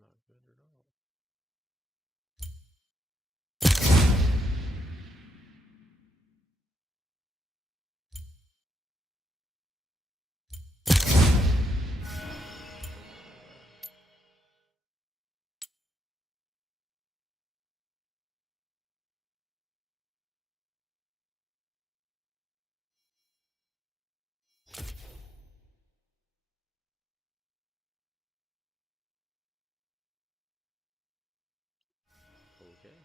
not good at all. Okay.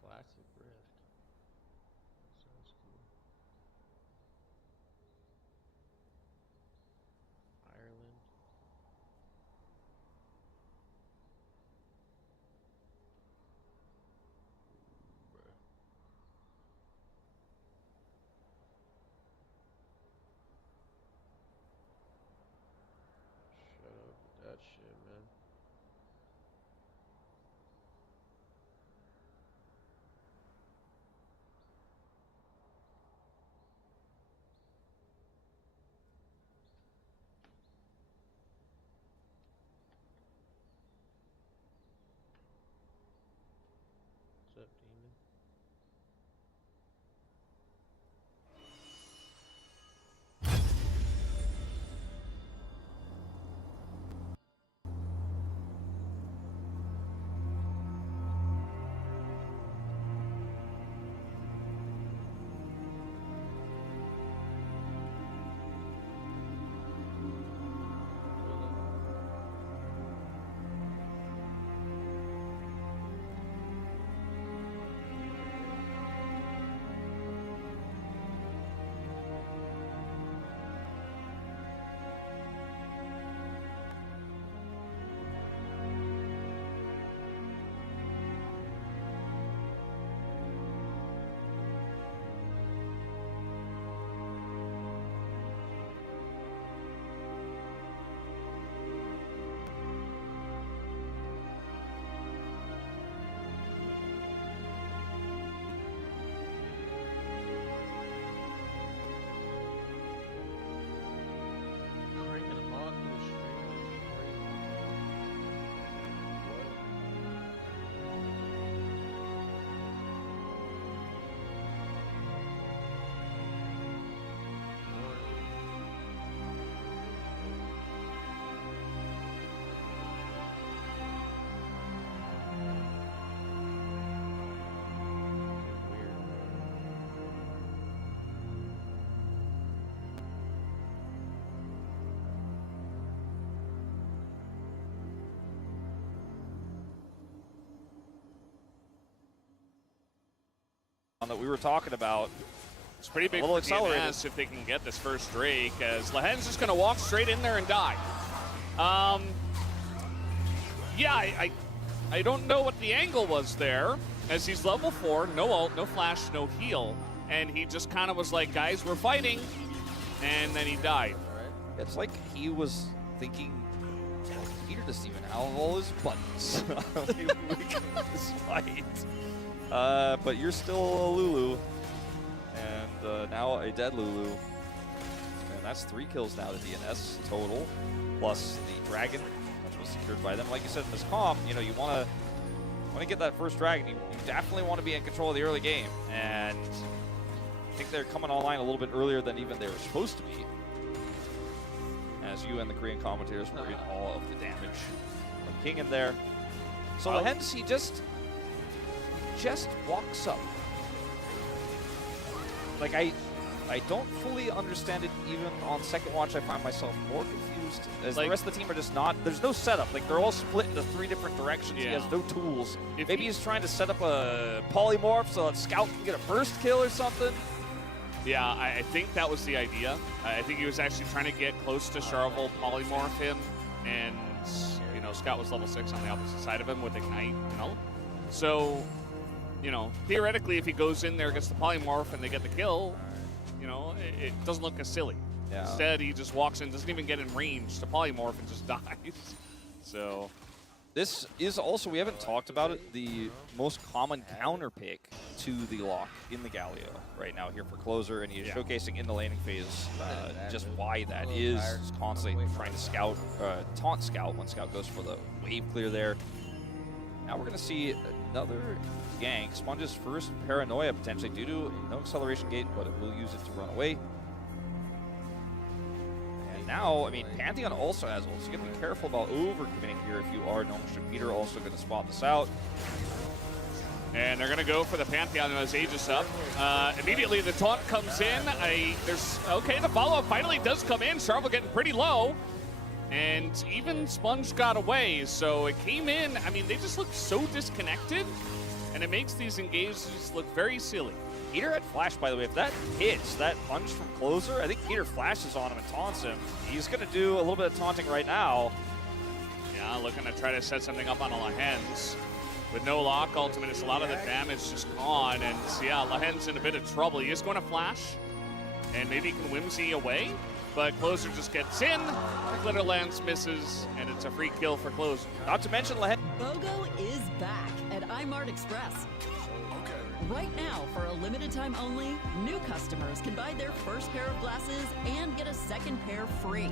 Classic Rift. Sounds cool. Ireland. Bruh. Shut up with that shit, man. What's up, demon? Cranking them on to the stream is crazy. What? Weird. That we were talking about. It's pretty big little for accelerated. DNS if they can get this first Drake, as Lehen's just going to walk straight in there and die. Yeah, I don't know what the angle was there, as he's level 4, no ult, no flash, no heal, and he just kind of was like, guys, we're fighting, and then he died. It's like he was thinking, Peter doesn't even have all his buttons. we can win this fight. But you're still a Lulu, and now a dead Lulu. And that's 3 kills now to DNS total, plus the dragon, which was secured by them. Like you said in this comp, you know, you want to get that first dragon. You definitely want to be in control of the early game, and I think they're coming online a little bit earlier than even they were supposed to be. As you and the Korean commentators were in all of the damage from King in there. So hence he just walks up. Like I don't fully understand it. Even on second watch, I find myself more confused. As Like, the rest of the team are just not. There's no setup. Like they're all split into 3 different directions. Yeah. He has no tools. If Maybe he- he's trying to set up a polymorph so that Scout can get a first kill or something. Yeah, I think that was the idea. I think he was actually trying to get close to Charvel, polymorph him, and, you know, Scott was level 6 on the opposite side of him with Ignite, you know? So, you know, theoretically, if he goes in there, gets the polymorph, and they get the kill, you know, it doesn't look as silly. Yeah. Instead, he just walks in, doesn't even get in range to polymorph, and just dies. So, This is also, we haven't talked about it, the most common counter pick to the lock in the Galio right now here for Closer, and he's showcasing in the laning phase just why that is. He's constantly trying to scout, taunt scout when scout goes for the wave clear there. Now we're going to see another gank. Sponge's first paranoia potentially due to no acceleration gate, but it will use it to run away. Now, I mean, Pantheon also has ult, so you gotta be careful about over-committing here if you are Nongshin. Peter also gonna spot this out. And they're gonna go for the Pantheon as Aegis up. Immediately the taunt comes in. The follow-up finally does come in. Charvel getting pretty low. And even Sponge got away, so it came in. I mean, they just look so disconnected, and it makes these engagements look very silly. Peter had flash, by the way. If that hits, that punch from Closer, I think Peter flashes on him and taunts him. He's going to do a little bit of taunting right now. Yeah, looking to try to set something up on Lahens. With no lock ultimate, it's a lot of the damage just gone. And yeah, Lahens in a bit of trouble. He is going to flash, and maybe he can whimsy away. But Closer just gets in, Glitter Lance misses, and it's a free kill for Closer. Not to mention Lahens. BOGO is back at iMart Express. Right now, for a limited time only, new customers can buy their first pair of glasses and get a second pair free.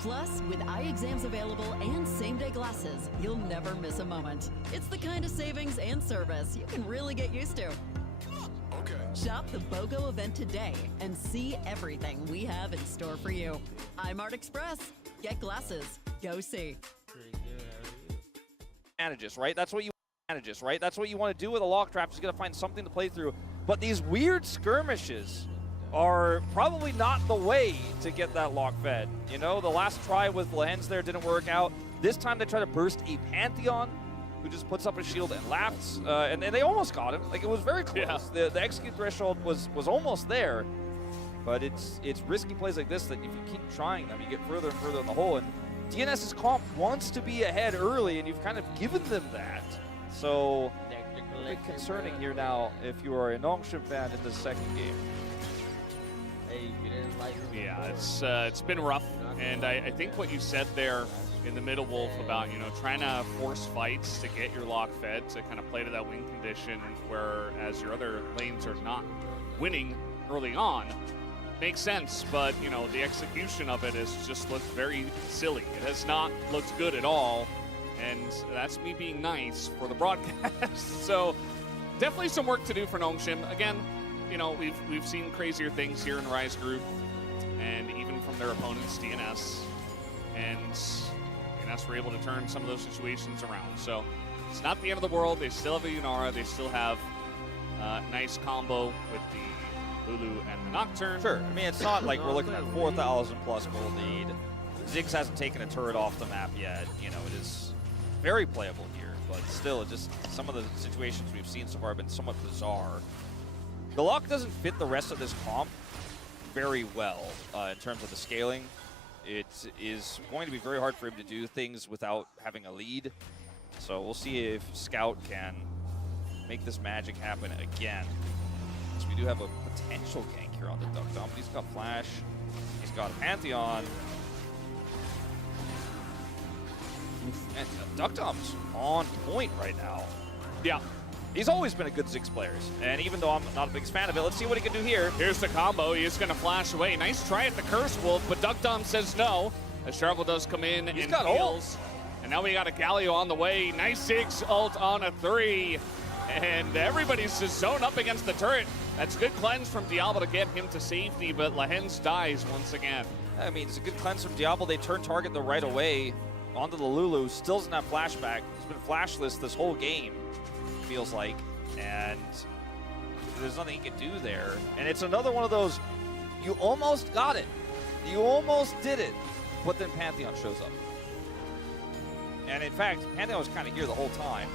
Plus, with eye exams available and same-day glasses, you'll never miss a moment. It's the kind of savings and service you can really get used to. Shop the BOGO event today and see everything we have in store for you. iMart Express. Get glasses. Go see. Manages, right? That's what you manages, right? That's what you want to do with a lock trap. You got to find something to play through. But these weird skirmishes are probably not the way to get that lock fed. You know, the last try with Lahens there didn't work out. This time they try to burst a Pantheon, who just puts up a shield and laughs, and they almost got him. Like, it was very close. Yeah. The execute threshold was almost there, but it's risky plays like this that if you keep trying them, you get further and further in the hole. And DNS's comp wants to be ahead early, and you've kind of given them that. So, a bit concerning here now if you are a Nongshin fan in the second game. Yeah, it's been rough, and I think what you said there in the middle, Wolf, about, you know, trying to force fights to get your lock fed, to kind of play to that win condition, whereas your other lanes are not winning early on, makes sense, but, you know, the execution of it has just looked very silly. It has not looked good at all, and that's me being nice for the broadcast. So definitely some work to do for Nongshin. Again, you know, we've seen crazier things here in Rise Group, and even from their opponents, DNS, and DNS were able to turn some of those situations around. So it's not the end of the world. They still have a Yunara. They still have a nice combo with the Lulu and the Nocturne. Sure. I mean, it's not like we're looking at 4,000 plus gold lead. Ziggs hasn't taken a turret off the map yet. You know, it is very playable here, but still, it just some of the situations we've seen so far have been somewhat bizarre. The lock doesn't fit the rest of this comp very well in terms of the scaling. It is going to be very hard for him to do things without having a lead. So we'll see if Scout can make this magic happen again. So we do have a potential gank here on the Duck Dump. He's got Flash. He's got Pantheon. And Duck Dump's on point right now. Yeah. He's always been a good Ziggs player, and even though I'm not a big fan of it, let's see what he can do here. Here's the combo. He is going to flash away. Nice try at the Curse Wolf, but Duck Dump says no. As Charvel does come in and heals. And now we got a Galio on the way. Nice Ziggs ult on a 3. And everybody's just zoned up against the turret. That's good cleanse from Diablo to get him to safety, but Lahens dies once again. I mean, it's a good cleanse from Diablo. They turn target the right away onto the Lulu. Still doesn't have flashback. He's been flashless this whole game, feels like, and there's nothing he can do there. And it's another one of those, you almost got it. You almost did it, but then Pantheon shows up. And in fact, Pantheon was kind of here the whole time.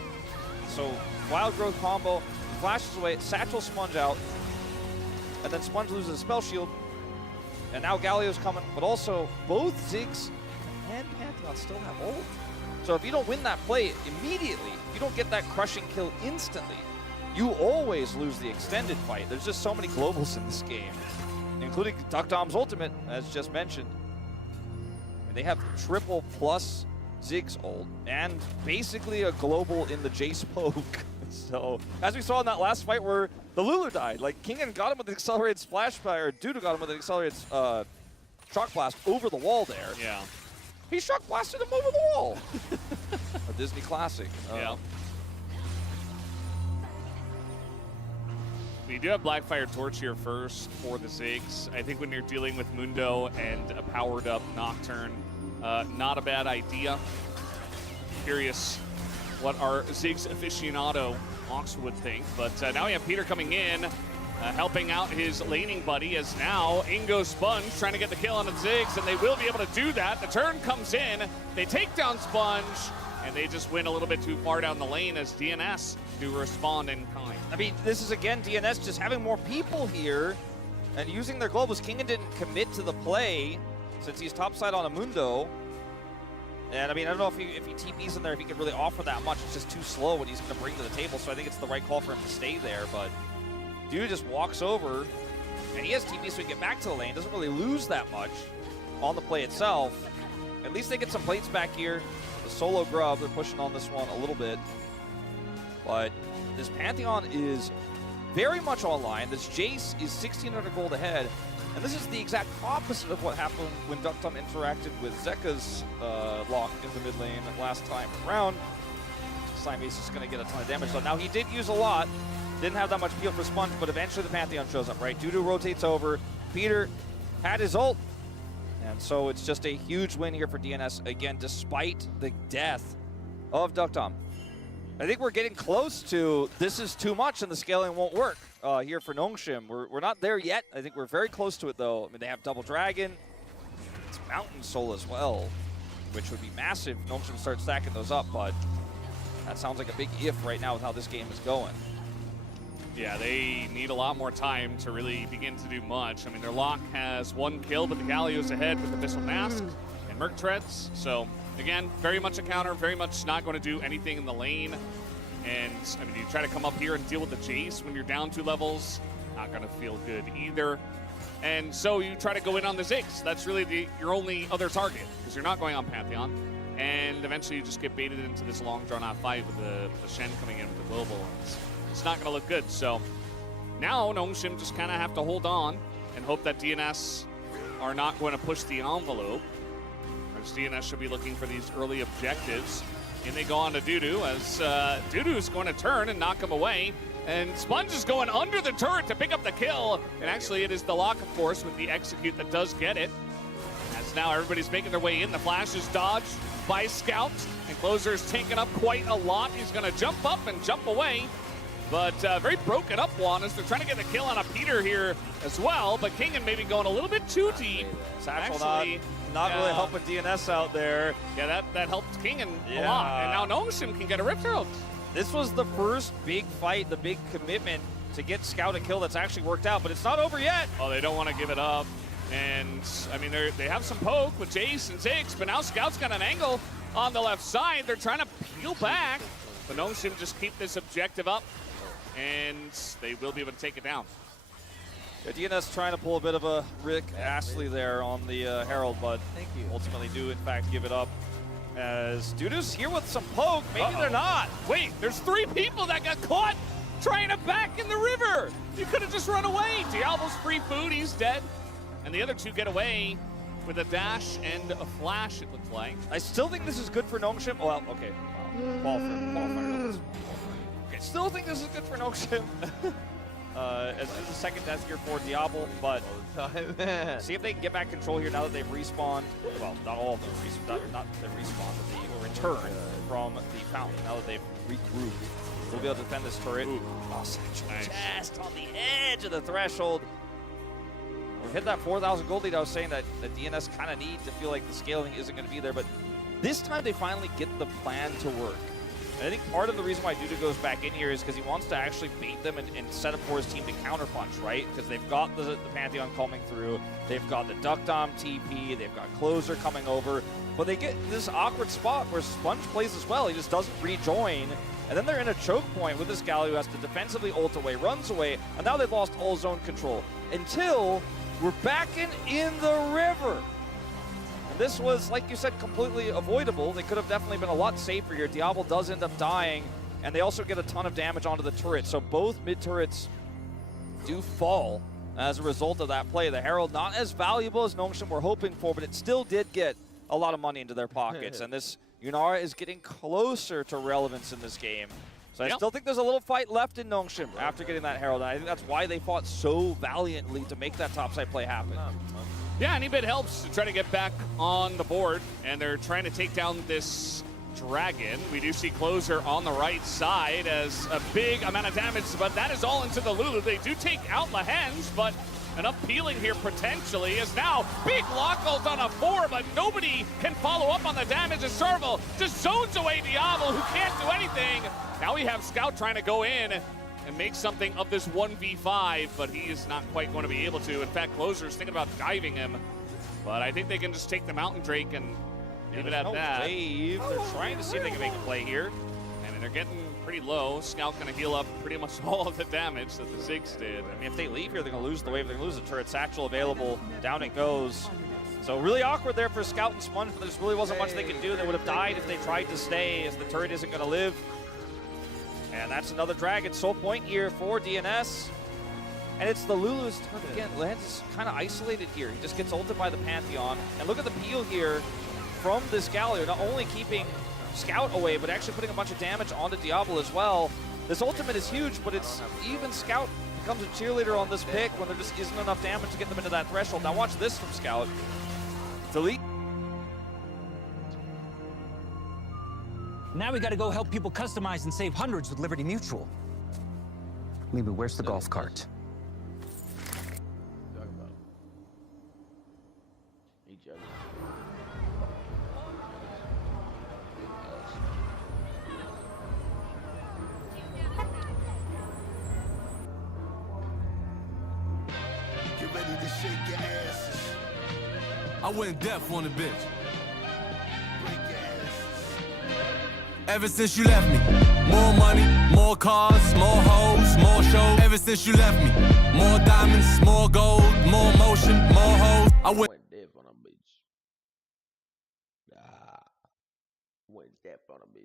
So Wild Growth combo, flashes away, Satchel Sponge out, and then Sponge loses a spell shield. And now Galio's coming, but also both Ziggs and Pantheon still have ult. So if you don't win that play immediately, if you don't get that crushing kill instantly, you always lose the extended fight. There's just so many globals in this game, including Duck Dom's ultimate, as just mentioned. I mean, they have triple plus Ziggs ult, and basically a global in the Jace poke. So, as we saw in that last fight where the Lulu died, like Kingen got him with an accelerated splash or Dudu got him with an accelerated shock blast over the wall there. Yeah. He shock blasted him over the wall. A Disney classic. Yeah. We do have Blackfire Torch here first for the Ziggs. I think when you're dealing with Mundo and a powered up Nocturne, not a bad idea. Curious what our Ziggs aficionado Ox would think. But now we have Peter coming in, helping out his laning buddy, as now Ingo Sponge trying to get the kill on the Ziggs, and they will be able to do that. The turn comes in, they take down Sponge, and they just went a little bit too far down the lane as DNS do respond in kind. I mean, this is again DNS just having more people here and using their globals. Kingen didn't commit to the play since he's topside on a Mundo. And I mean, I don't know if he TPs in there, if he could really offer that much. It's just too slow what he's going to bring to the table. So I think it's the right call for him to stay there. But dude just walks over, and he has TP so he can get back to the lane. Doesn't really lose that much on the play itself. At least they get some plates back here. The solo grub, they're pushing on this one a little bit. But this Pantheon is very much online. This Jace is 1,600 gold ahead. And this is the exact opposite of what happened when Ductum interacted with Zeka's lock in the mid lane last time around. Siamese is going to get a ton of damage. So now he did use a lot. Didn't have that much peel for Sponge, but eventually the Pantheon shows up, right? Dudu rotates over. Peter had his ult. And so it's just a huge win here for DNS, again, despite the death of Ductum. I think we're getting close to this is too much and the scaling won't work here for Nongshim. We're not there yet. I think we're very close to it, though. I mean, they have Double Dragon. It's Mountain Soul as well, which would be massive. Nongshim starts stacking those up, but that sounds like a big if right now with how this game is going. Yeah, they need a lot more time to really begin to do much. I mean, their lock has 1 kill, but the Galio's ahead with Abyssal Mask and Merc Treads. So, again, very much a counter, very much not going to do anything in the lane. And, I mean, you try to come up here and deal with the Jace when you're down 2 levels, not going to feel good either. And so you try to go in on the Ziggs. That's really your only other target, because you're not going on Pantheon. And eventually you just get baited into this long drawn-out fight with the Shen coming in with the global. It's not going to look good. So now Nongshim just kind of have to hold on and hope that DNS are not going to push the envelope. As DNS should be looking for these early objectives. And they go on to Dudu as Dudu's going to turn and knock him away. And Sponge is going under the turret to pick up the kill. And actually it is the lock, of course, with the execute that does get it. As now everybody's making their way in. The flash is dodged by Scout. And Closer's taken up quite a lot. He's going to jump up and jump away. But very broken up one as they're trying to get the kill on a Peter here as well. But Kingen maybe going a little bit too deep. Satchel not really helping DNS out there. Yeah, that helped Kingen a lot. And now Nongshim can get a Rift Herald. This was the first big fight, the big commitment to get Scout a kill that's actually worked out, but it's not over yet. Oh, they don't want to give it up. And, I mean, they have some poke with Jace and Ziggs, but now Scout's got an angle on the left side. They're trying to peel back, but Nongshim just keep this objective up, and they will be able to take it down. Yeah, DNS trying to pull a bit of a Rick Astley there on the Herald, but ultimately do, in fact, give it up. As Dudu's here with some poke, maybe they're not. Wait, there's 3 people that got caught trying to back in the river. You could have just run away. Diablo's free food, he's dead. And the other 2 get away with a dash and a flash, it looks like. I still think this is good for Nongshim. Well, okay. Qualifier. Okay, still think this is good for Nongshim. As this is the second death here for Diablo, but see if they can get back control here now that they've respawned. Well, not all of them, not the respawn, but the return from the fountain. Now that they've regrouped, we'll be able to defend this turret. Oh, Satchel just on the edge of the threshold. We hit that 4,000 gold lead. I was saying that the DNS kind of need to feel like the scaling isn't going to be there, but this time they finally get the plan to work. And I think part of the reason why Dudu goes back in here is because he wants to actually bait them and set up for his team to counterpunch, right? Because they've got the Pantheon coming through, they've got the Ductom TP, they've got Closer coming over, but they get this awkward spot where Sponge plays as well. He just doesn't rejoin, and then they're in a choke point with this Galio who has to defensively ult away, runs away, and now they've lost all zone control until we're back in the river. This was, like you said, completely avoidable. They could have definitely been a lot safer here. Diablo does end up dying, and they also get a ton of damage onto the turret. So both mid turrets do fall as a result of that play. The Herald not as valuable as Nongshim were hoping for, but it still did get a lot of money into their pockets. And this Yunara is getting closer to relevance in this game. So I still think there's a little fight left in Nongshim after getting that Herald. And I think that's why they fought so valiantly to make that topside play happen. Yeah, any bit helps to try to get back on the board, and they're trying to take down this Dragon. We do see Closer on the right side as a big amount of damage, but that is all into the Lulu. They do take out Lehends, but enough peeling here potentially is now big lock ult on a 4, but nobody can follow up on the damage as Charvel just zones away Diablo, who can't do anything. Now we have Scout trying to go in and make something of this 1v5, but he is not quite going to be able to. In fact, Closer is thinking about diving him, but I think they can just take the Mountain Drake and leave it at that. Wave. They're trying to see if they can make a play here. And they're getting pretty low. Scout going to heal up pretty much all of the damage that the Ziggs did. I mean, if they leave here, they're going to lose the wave. They're going to lose the turret. Satchel available. Down it goes. So really awkward there for Scout and Sponge, but there really wasn't much they could do. They would have died if they tried to stay, as the turret isn't going to live. And that's another Dragon soul point here for DNS. And it's the Lulu's turn again. Lehends is kind of isolated here. He just gets ulted by the Pantheon. And look at the peel here from this Galio, not only keeping Scout away, but actually putting a bunch of damage onto Diablo as well. This ultimate is huge, but it's even Scout becomes a cheerleader on this pick when there just isn't enough damage to get them into that threshold. Now watch this from Scout. Delete. Now we gotta go help people customize and save hundreds with Liberty Mutual. Maybe where's the golf cart? Talking about each other. Get ready to shake your asses. I went deaf on the bitch. Break your asses. Ever since you left me, more money, more cars, more hoes, more shows. Ever since you left me, more diamonds, more gold, more motion, more hoes. I went Went deaf on a bitch. Went deaf on a bitch.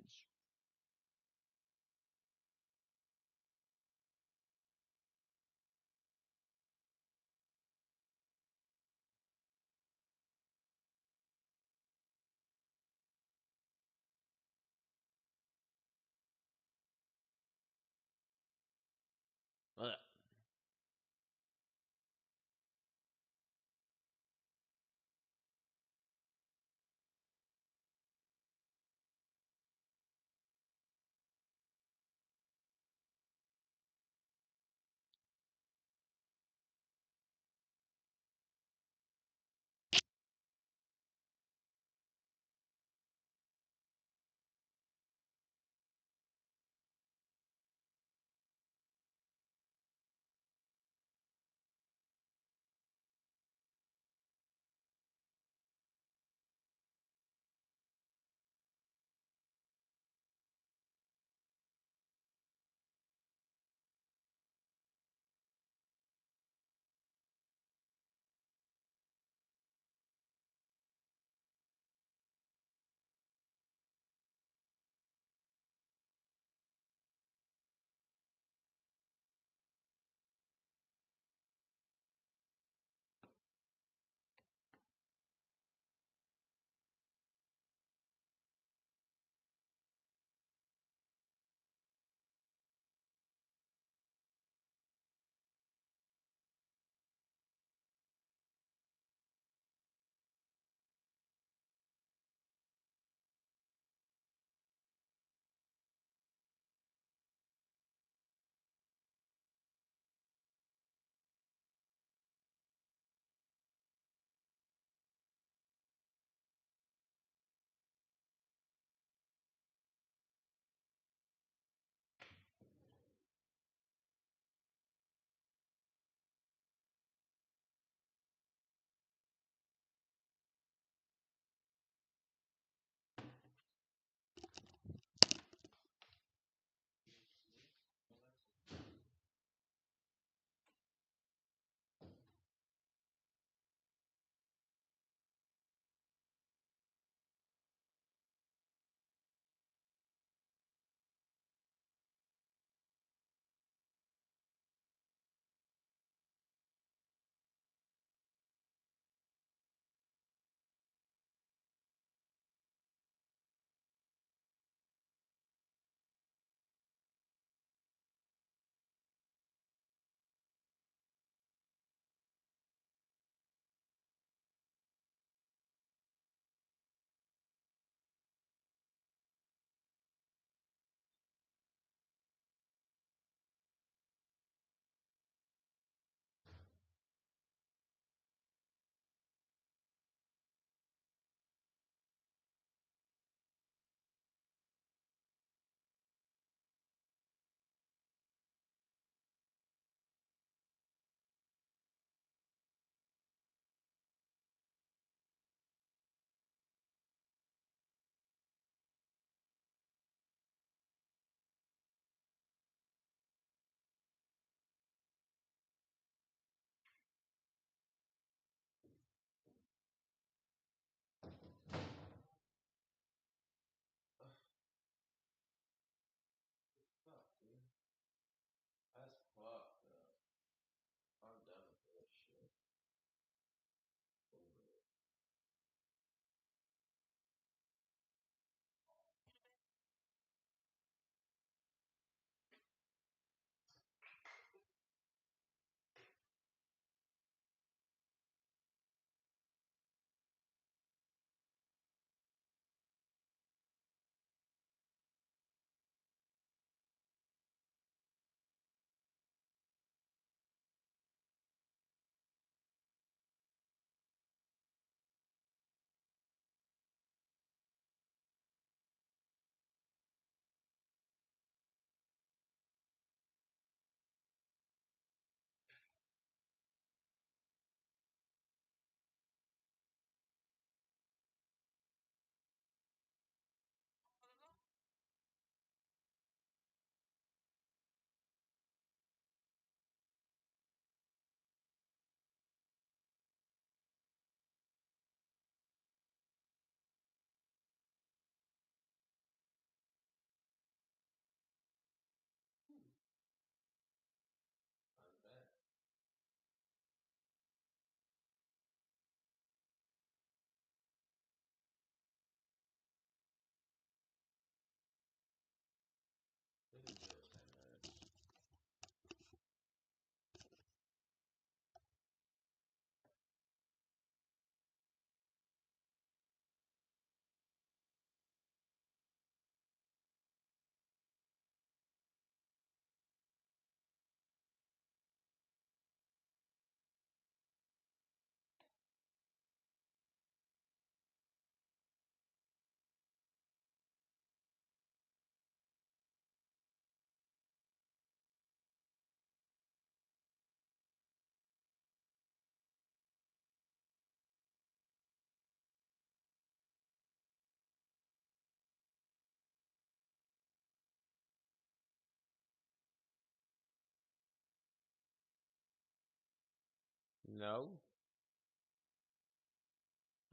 No,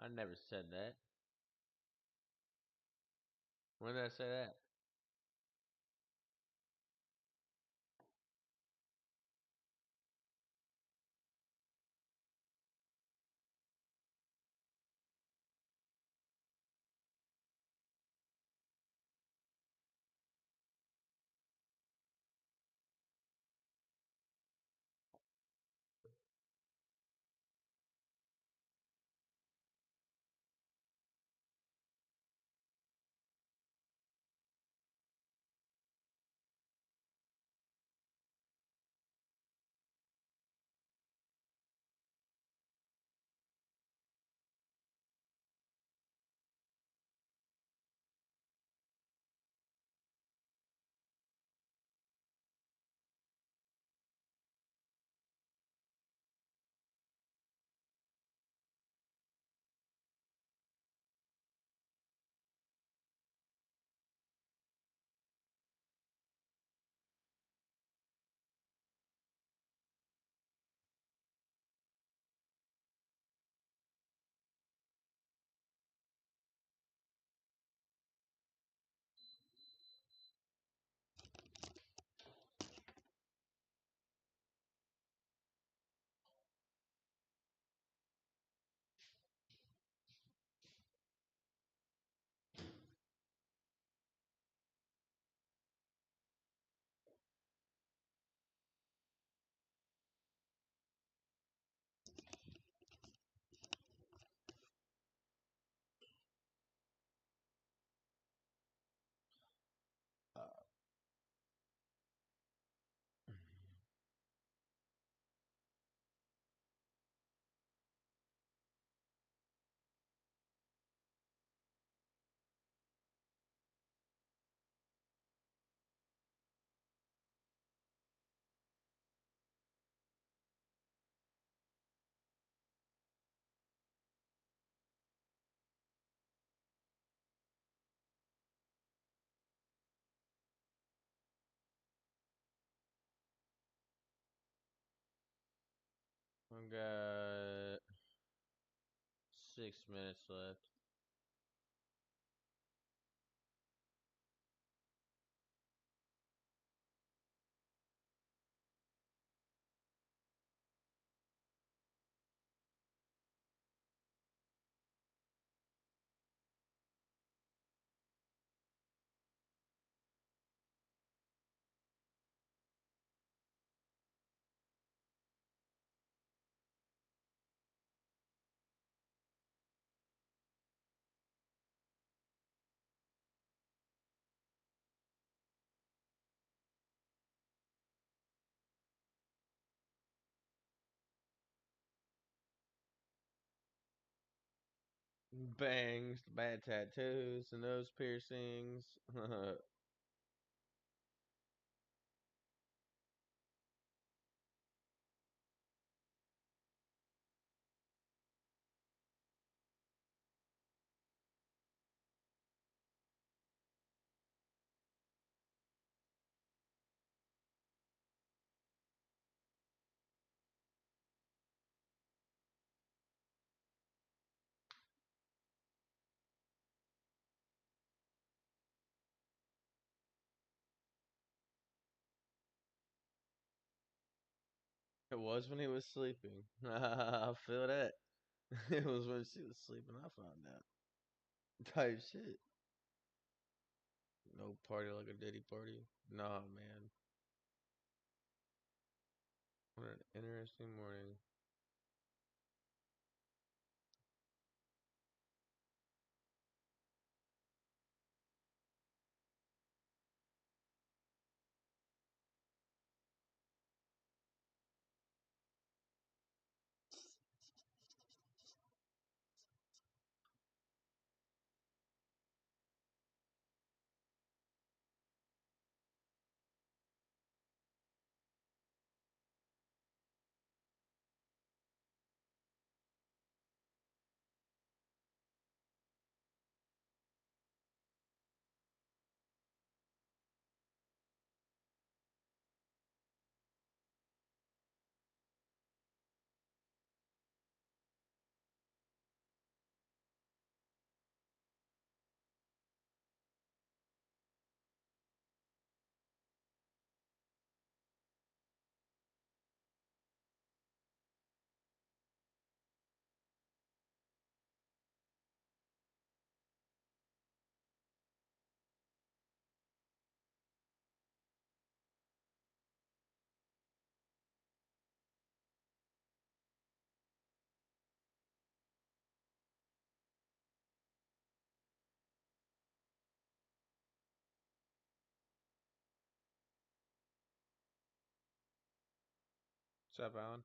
I never said that. When did I say that? I got 6 minutes left. Bangs, bad tattoos, and nose piercings. It was when he was sleeping. I feel that. It was when she was sleeping. I found out. Type shit. No party like a Diddy party. Nah, man. What an interesting morning. What's up, Alan?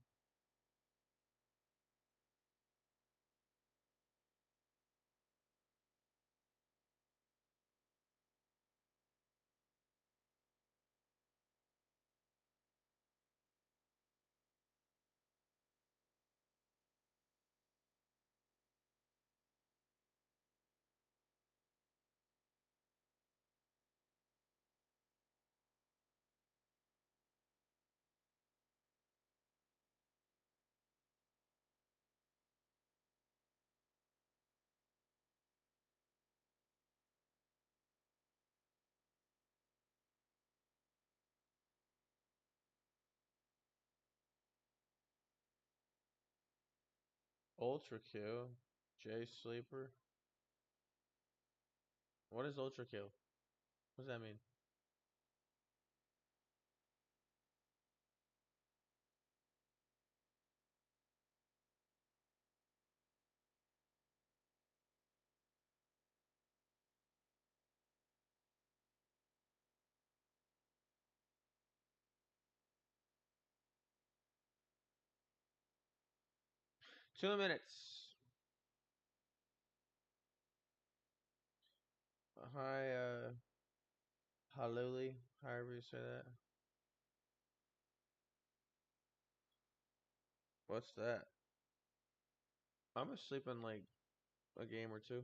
Ultra kill. J sleeper. What is ultra kill? What does that mean? Two minutes. Hi, Haluli, however you say that. What's that? I'm asleep in like a game or two.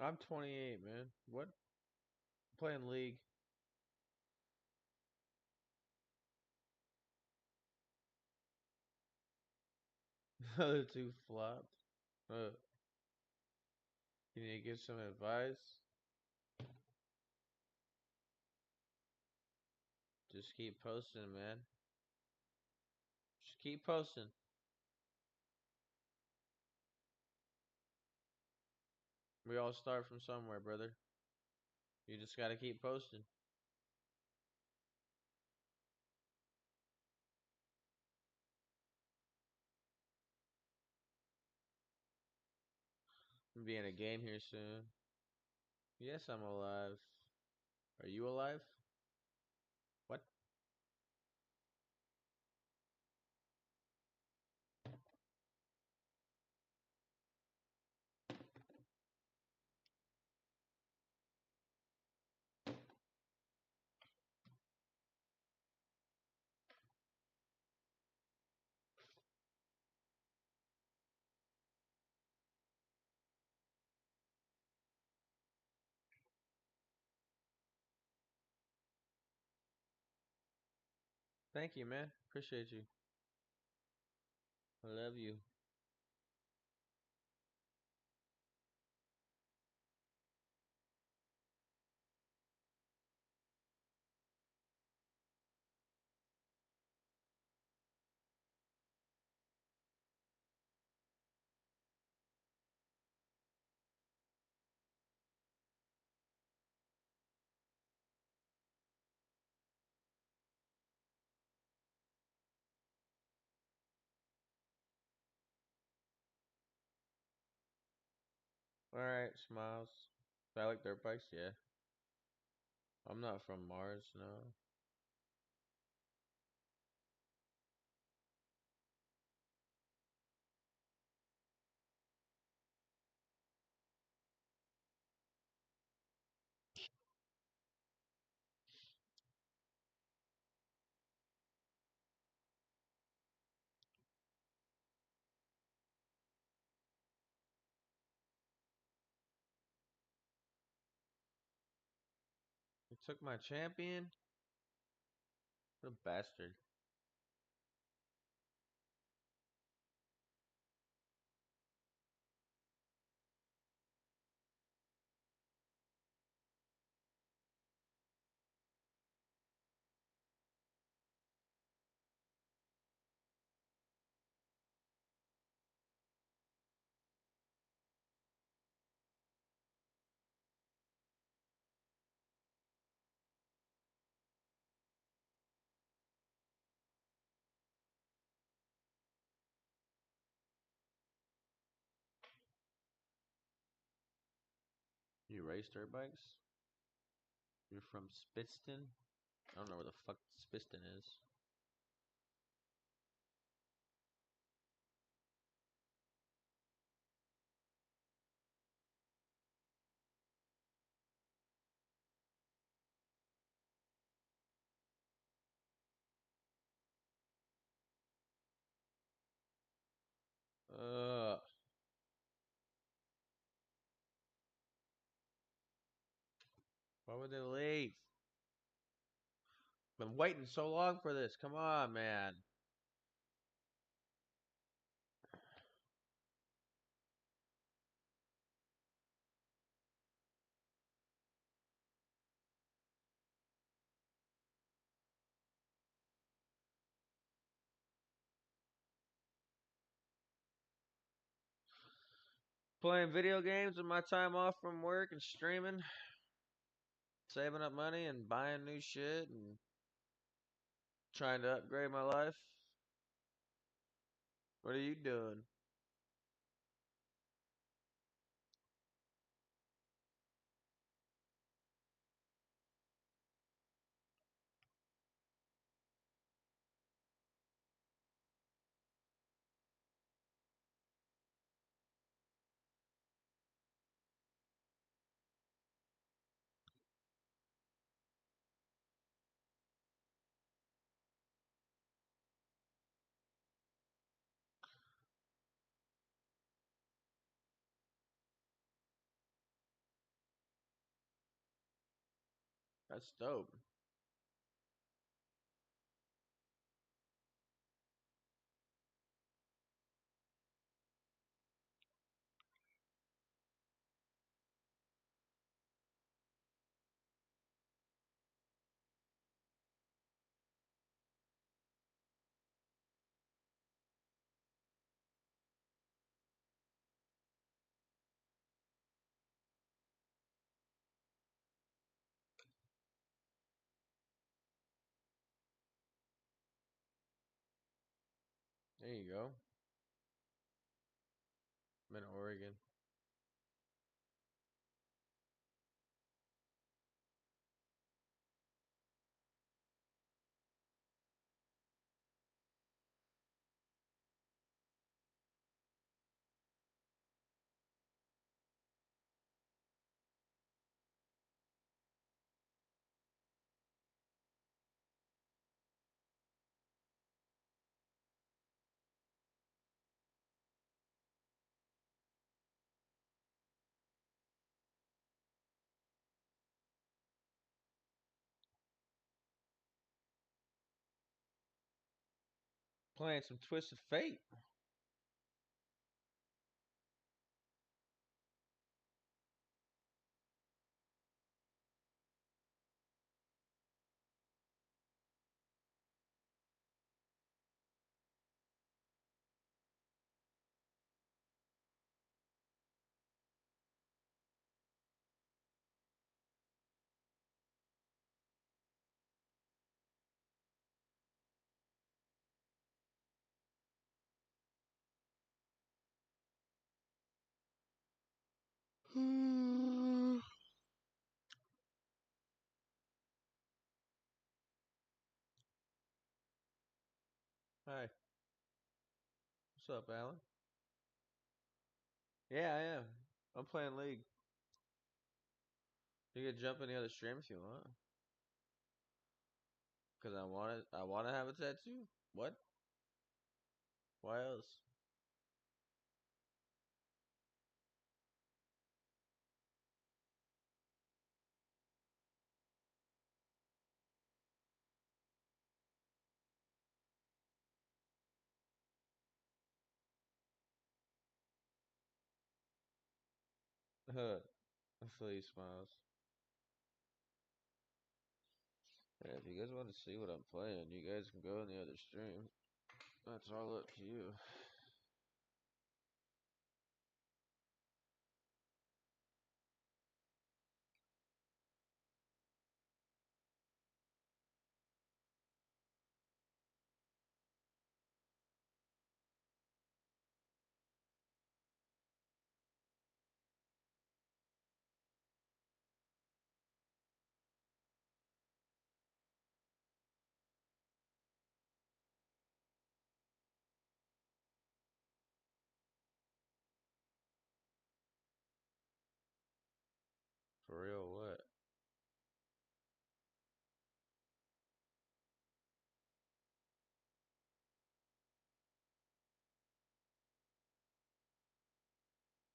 I'm 28, man. What? Playing League. Other two flopped. You need to give some advice. Just keep posting, man. Just keep posting. We all start from somewhere, brother. You just gotta keep posting. I'm be in a game here soon. Yes, I'm alive. Are you alive? What? Thank you, man. Appreciate you. I love you. Alright, Smiles. Do I like dirt bikes? Yeah. I'm not from Mars, no. You took my champion? What a bastard. You race dirt bikes? You're from Spitston? I don't know where the fuck Spitston is. Ugh. Why would they leave? Been waiting so long for this. Come on, man. Playing video games with my time off from work and streaming. Saving up money and buying new shit and trying to upgrade my life. What are you doing? That's dope. There you go. I'm in Oregon. Playing some Twisted Fate. Hi. What's up, Alan? Yeah, I am. I'm playing League. You can jump in the other stream if you want. Cause I want to have a tattoo. What? Why else? I feel you, Smiles. Yeah, if you guys want to see what I'm playing, you guys can go in the other stream. That's all up to you. For real, what?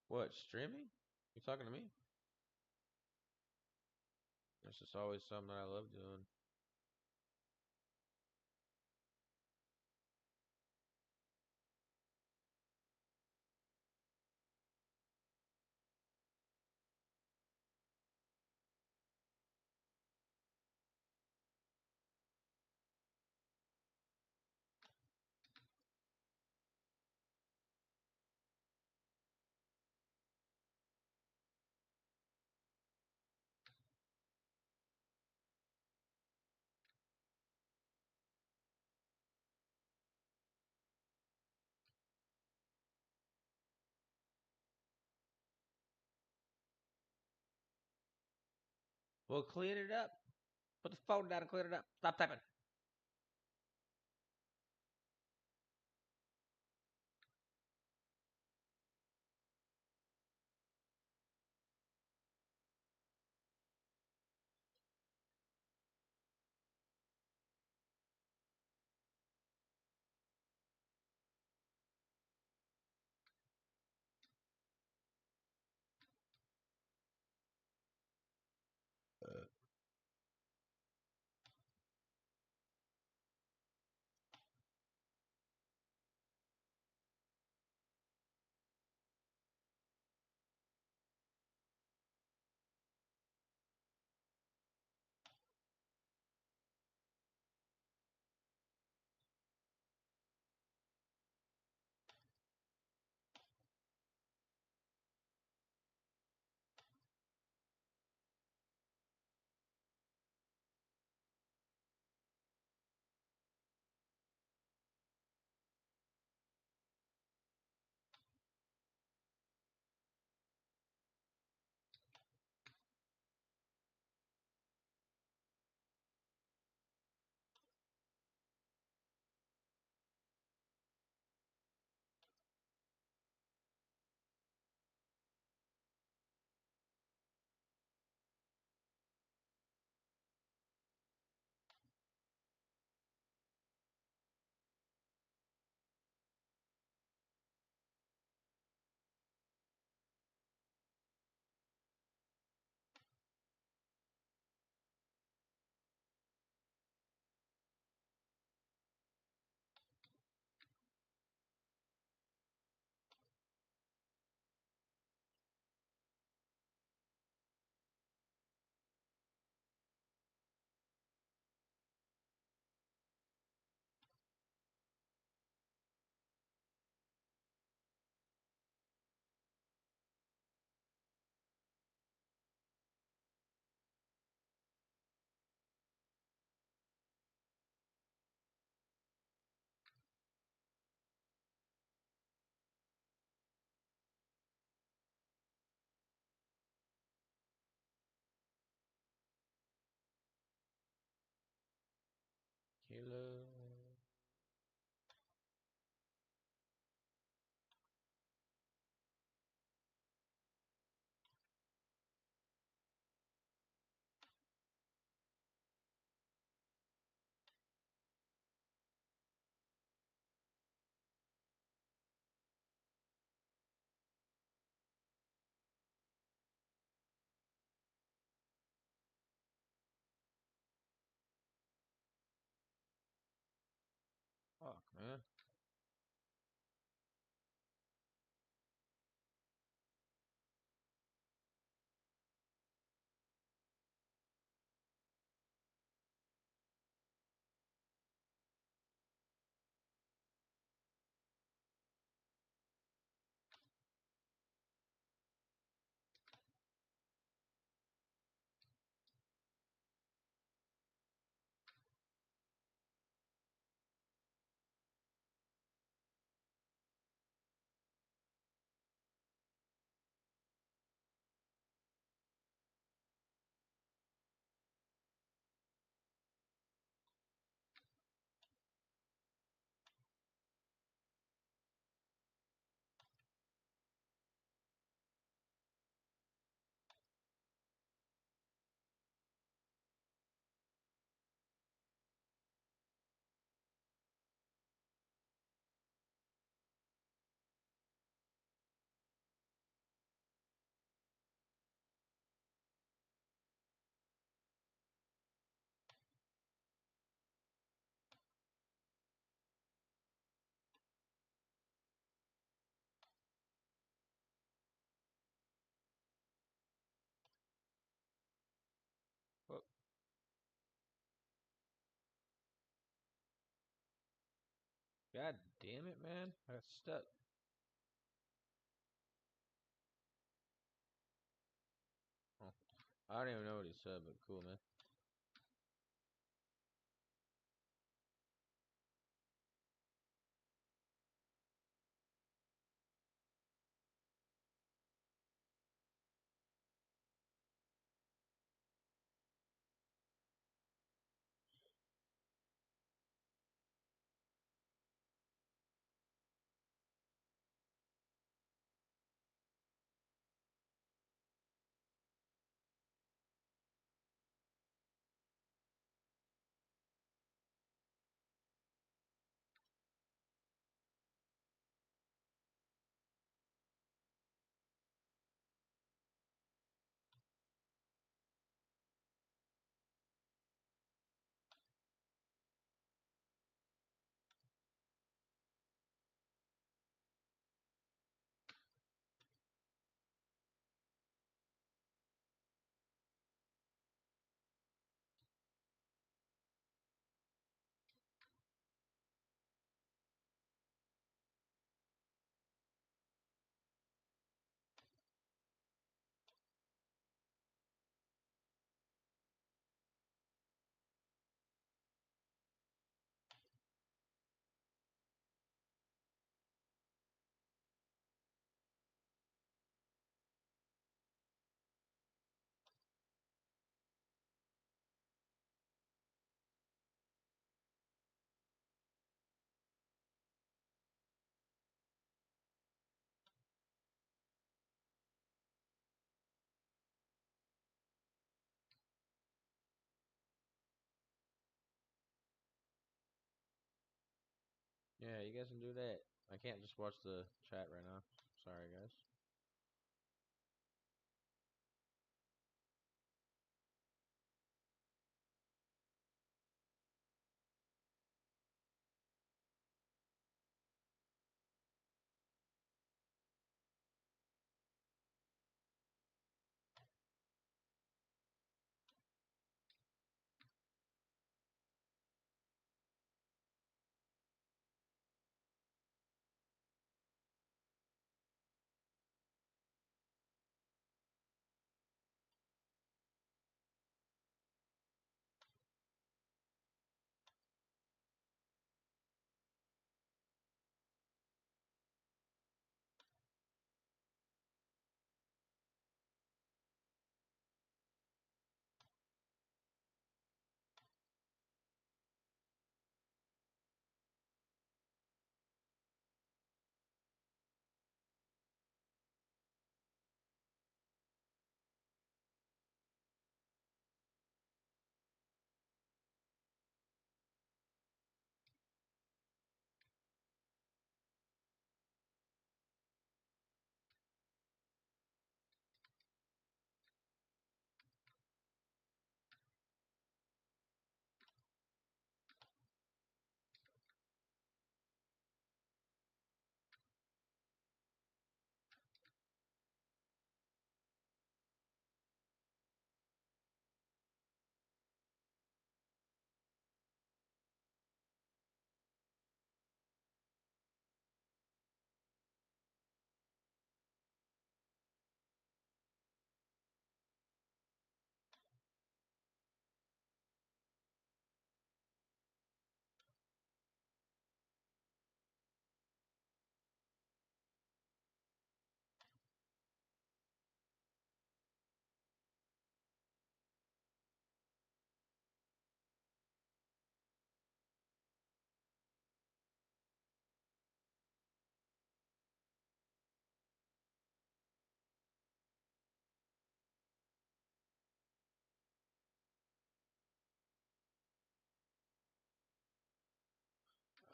What, streaming? You talking to me? It's just always something I love doing. Well, clean it up. Put the phone down and clean it up. Stop typing. Hello. Fuck, man. Fuck. God damn it, man. I got stuck. Oh, I don't even know what he said, but cool, man. Yeah, you guys can do that. I can't just watch the chat right now. Sorry, guys.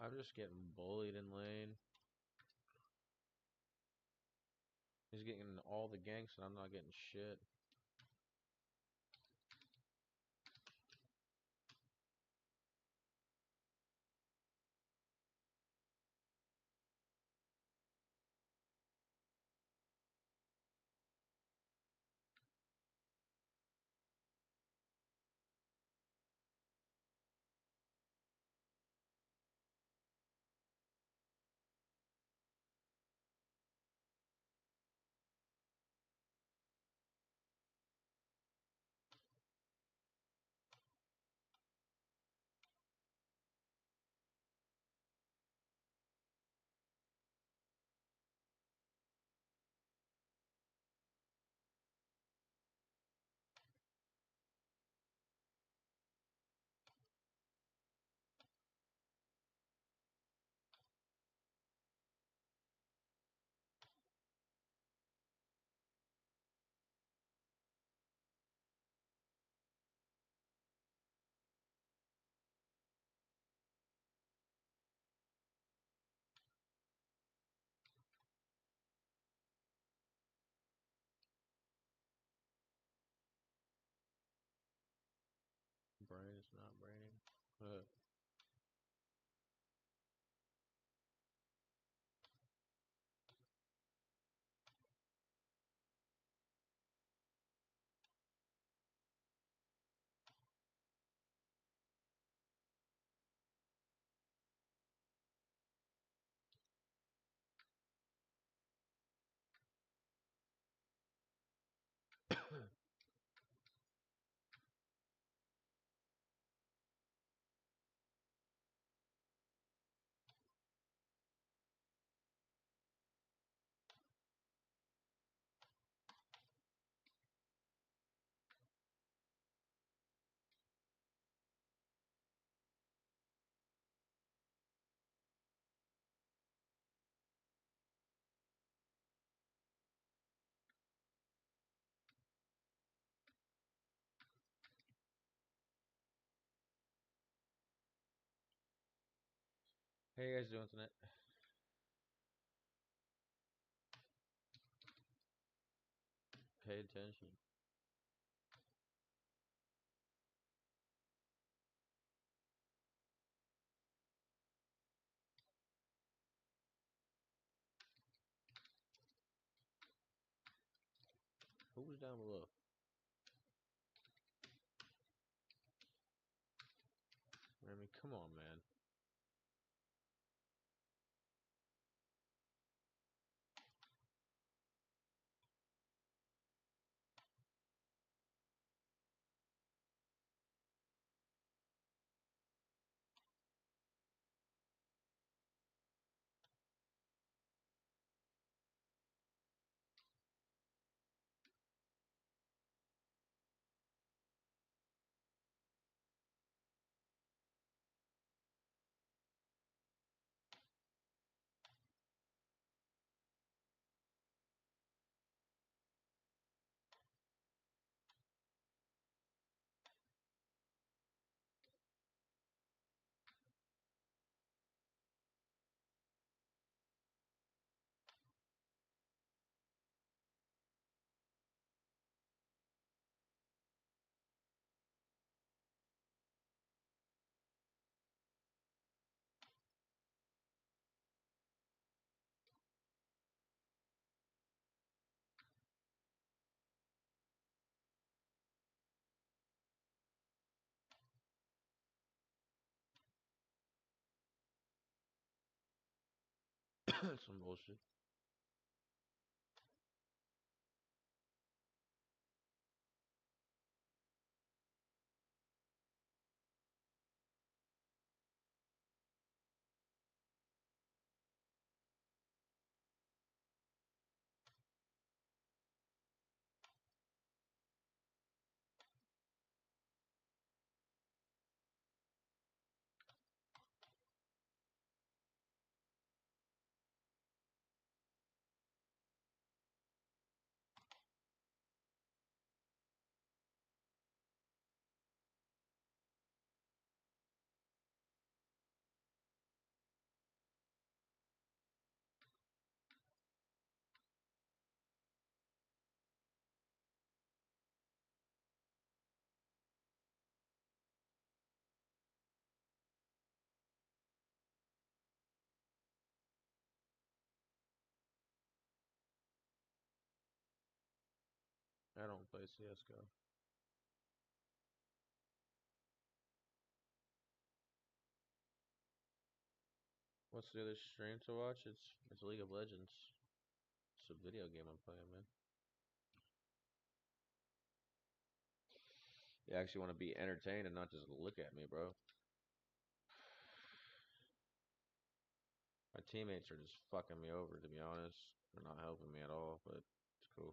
I'm just getting bullied in lane. He's getting all the ganks and I'm not getting shit. Brain is not braining. How you guys doing tonight? Pay attention. Who's down below? I mean, come on, man. Some bullshit. play CS:GO. What's the other stream to watch? It's League of Legends. It's a video game I'm playing, man. You actually want to be entertained and not just look at me, bro. My teammates are just fucking me over, to be honest. They're not helping me at all, but it's cool.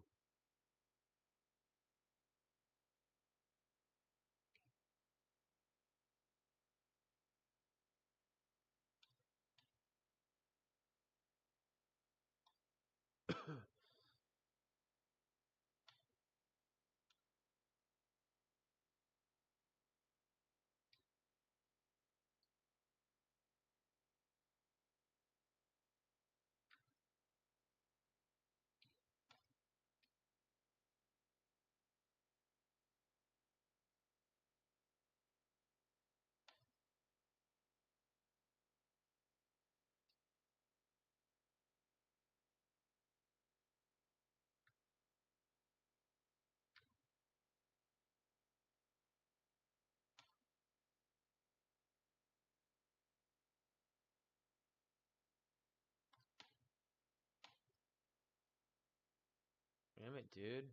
Damn it, dude.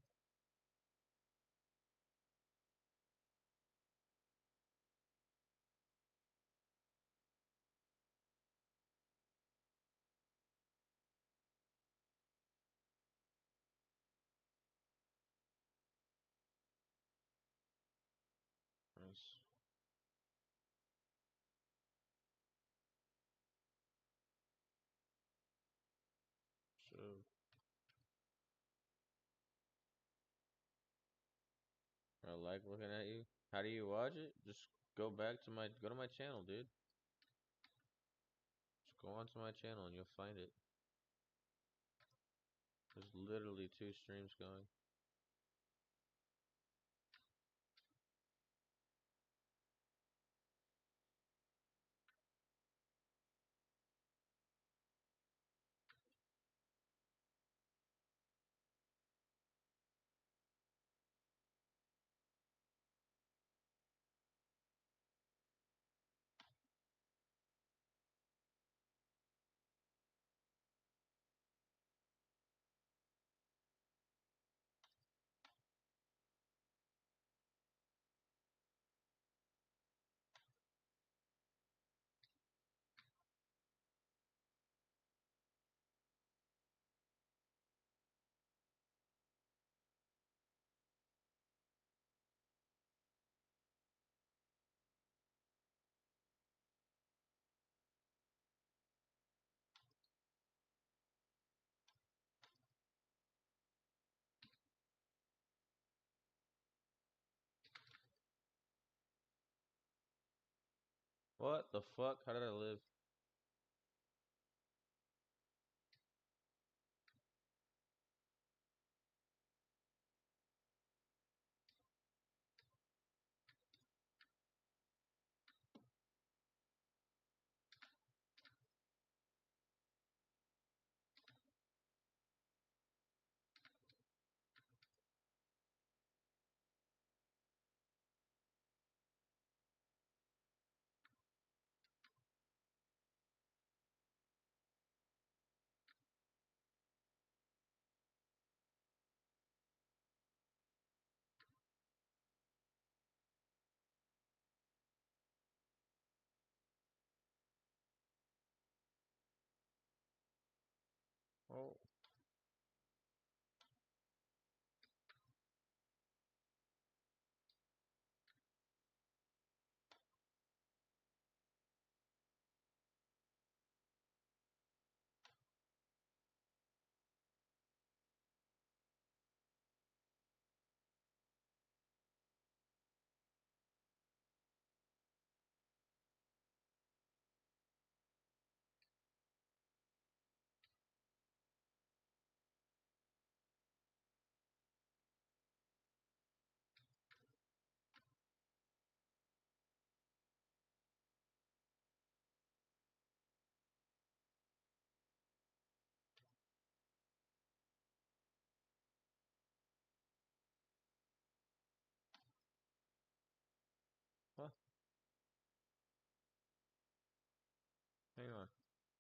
Nice. So, I like looking at you. How do you watch it? Just go to my channel, dude. Just go onto my channel and you'll find it. There's literally 2 streams going. What the fuck? How did I live?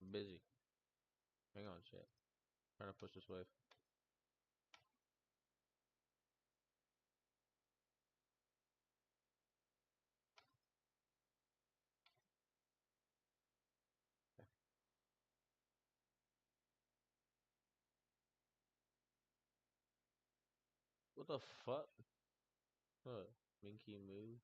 I'm busy. Hang on, shit. Trying to push this wave. What the fuck? What? Minky Moo?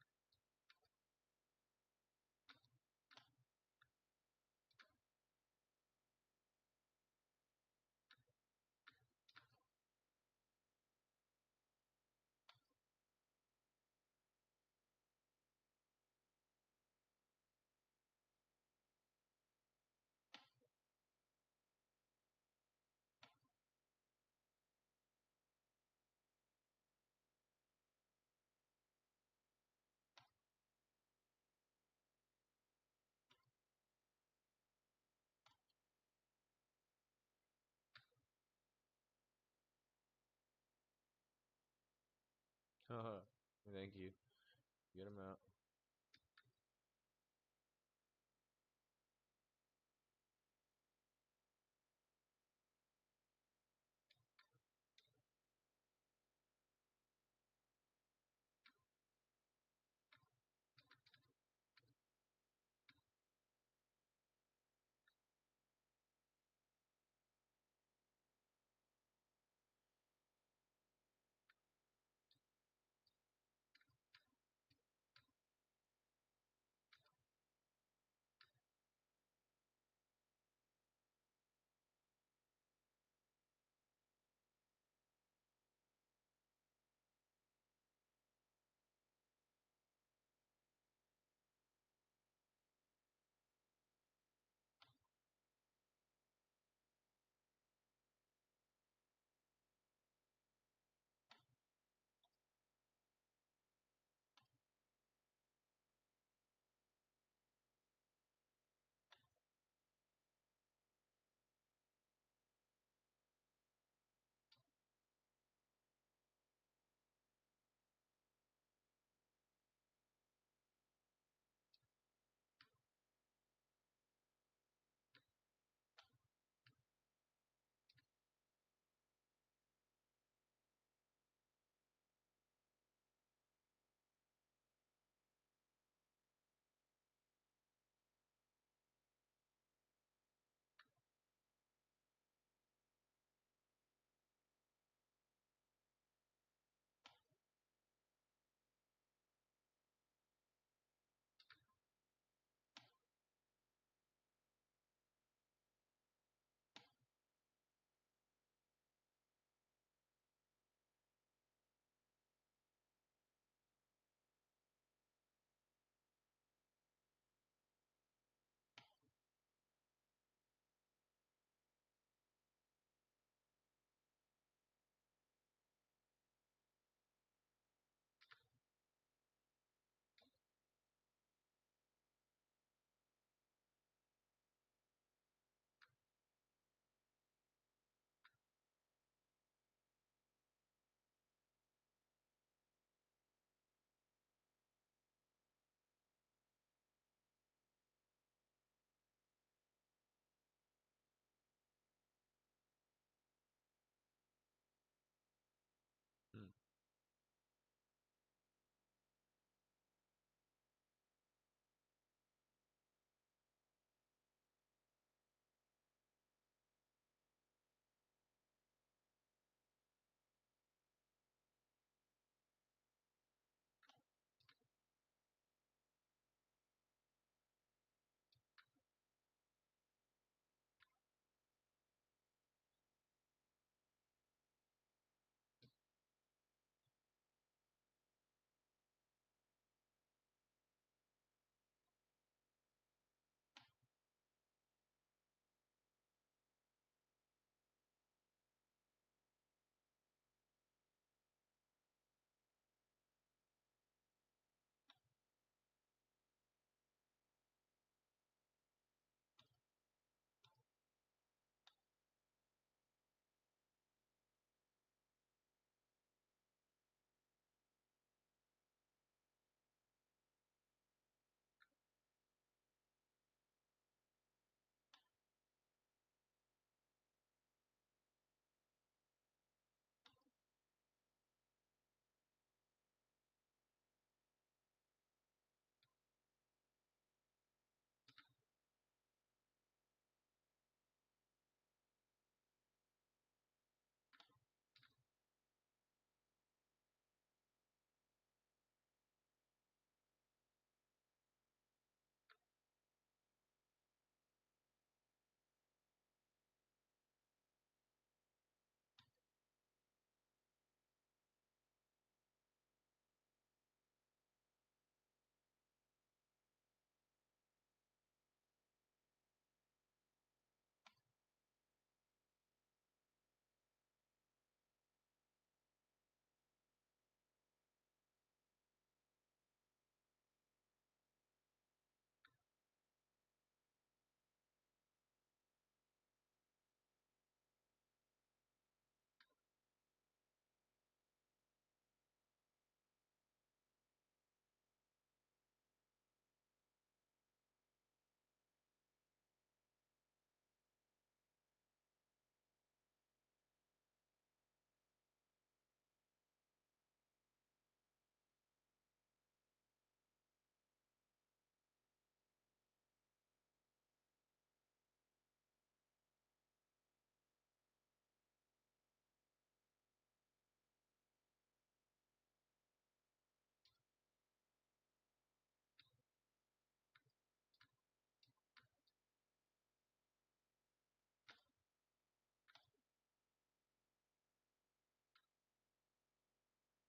Haha. Thank you. Get him out.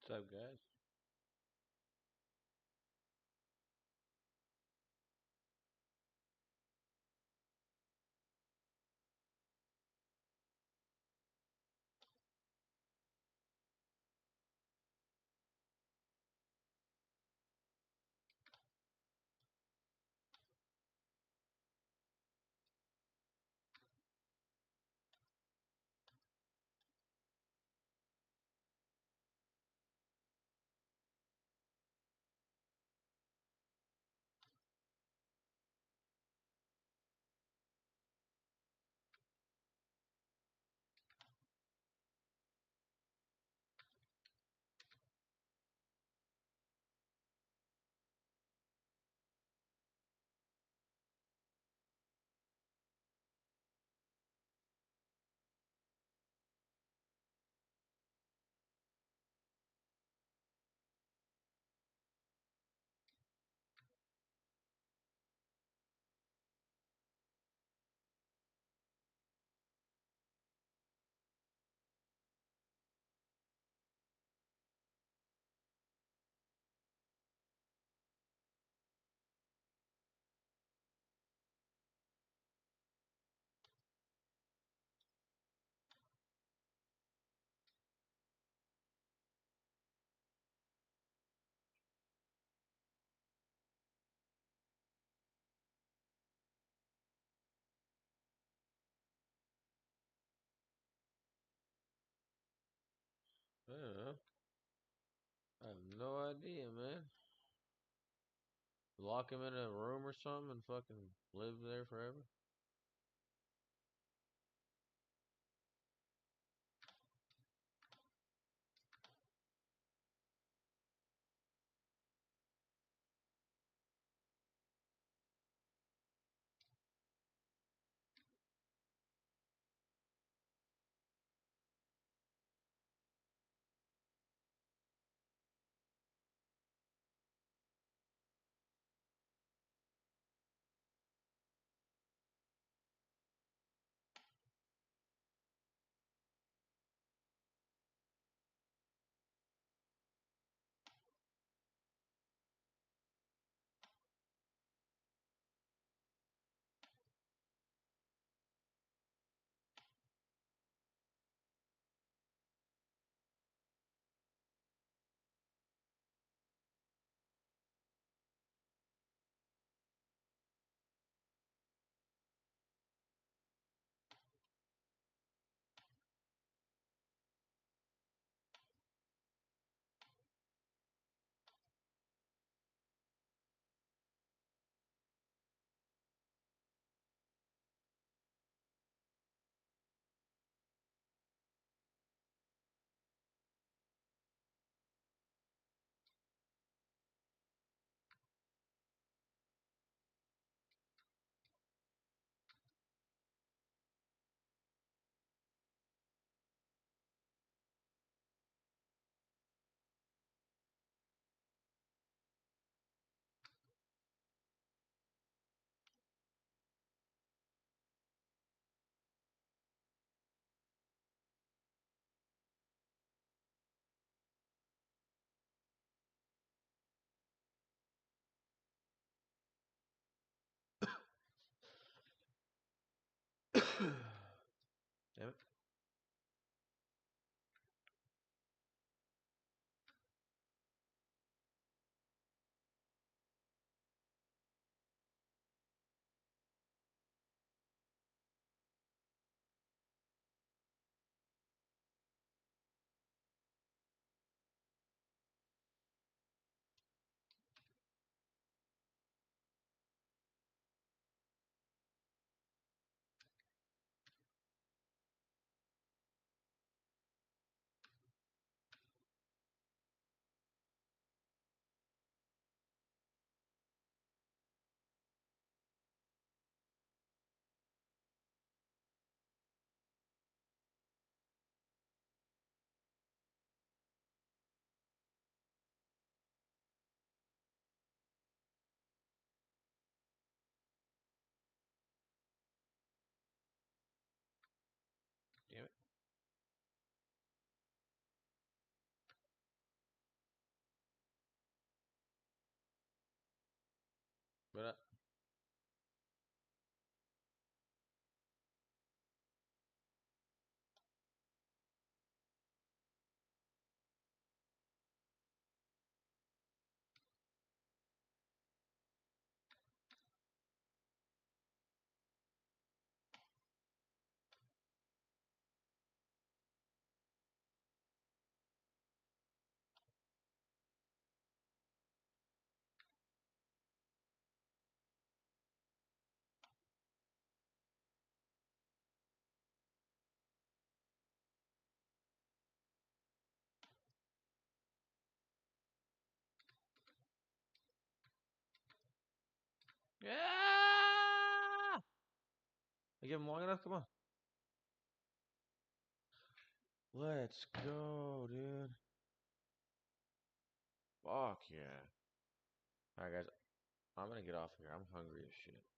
What's up, guys? I don't know. I have no idea, man. Lock him in a room or something and fucking live there forever? But yeah! I give him long enough? Come on. Let's go, dude. Fuck yeah. Alright, guys. I'm gonna get off here. I'm hungry as shit.